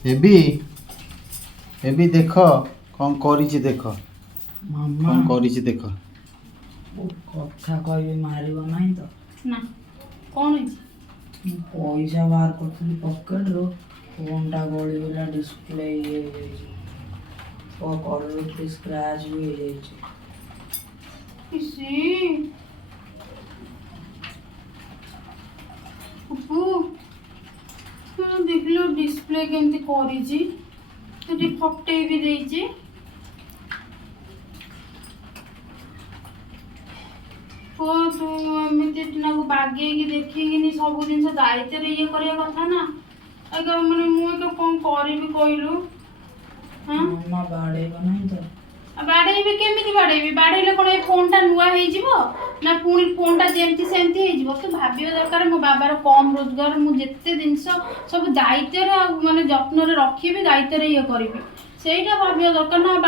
AB AB ଦେଖ କ'ଣ କରିଛି ଦେଖ ମାମା କ'ଣ କରିଛି ଦେଖ। କଥା କହିବି ମାରିବ ନାହିଁ ତ? ନା କ'ଣ ହେଇଛି? ମୁଁ ପଇସା ବାହାର କରୁଥିଲି ପକେଟରୁ, ଫୋନ୍ଟା ଗଳିଗଲା, ଡିସପ୍ଲେ ଇଏ ହେଇଯାଇଛି, କଲରଟି ସ୍କ୍ରାଚ୍ ବି ହେଇଯାଇଛି। ଦେଖିଲୁ ଡିସପ୍ଲେ କେମିତି କରିଛି, ସେଠି ଫଟେଇ ବି ଦେଇଛି। ତୁ ଏମିତି ଟିନାକୁ ବାଗେଇକି ଦେଖିକିନି ସବୁ ଜିନିଷ ଦାୟିତ୍ୱରେ ଇଏ କରିବା କଥା ନା। ଆଜ୍ଞା ମାନେ ମୁଁ ଏବେ କ'ଣ କରିବି କହିଲୁ? ମାମା ବାଡ଼େଇବ ନାହିଁ ତ? ବାଡ଼େଇବି କେମିତି ବାଡ଼େଇବି? ବାଡ଼େଇଲେ କ'ଣ ଏ ଫୋନ୍ଟା ନୂଆ ହେଇଯିବ ନା ପୁଣି ଫୋନ୍ଟା ଯେମିତି ସେମିତି ହେଇଯିବ? ତୁ ଭାବିବା ଦରକାର ମୋ ବାବାର କମ୍ ରୋଜଗାର, ମୁଁ ଯେତେ ଜିନିଷ ସବୁ ଦାୟିତ୍ୱରେ ଆଉ ମାନେ ଯତ୍ନରେ ରଖିବି, ଦାୟିତ୍ୱରେ ଇଏ କରିବି, ସେଇଟା ଭାବିବା ଦରକାର ନା।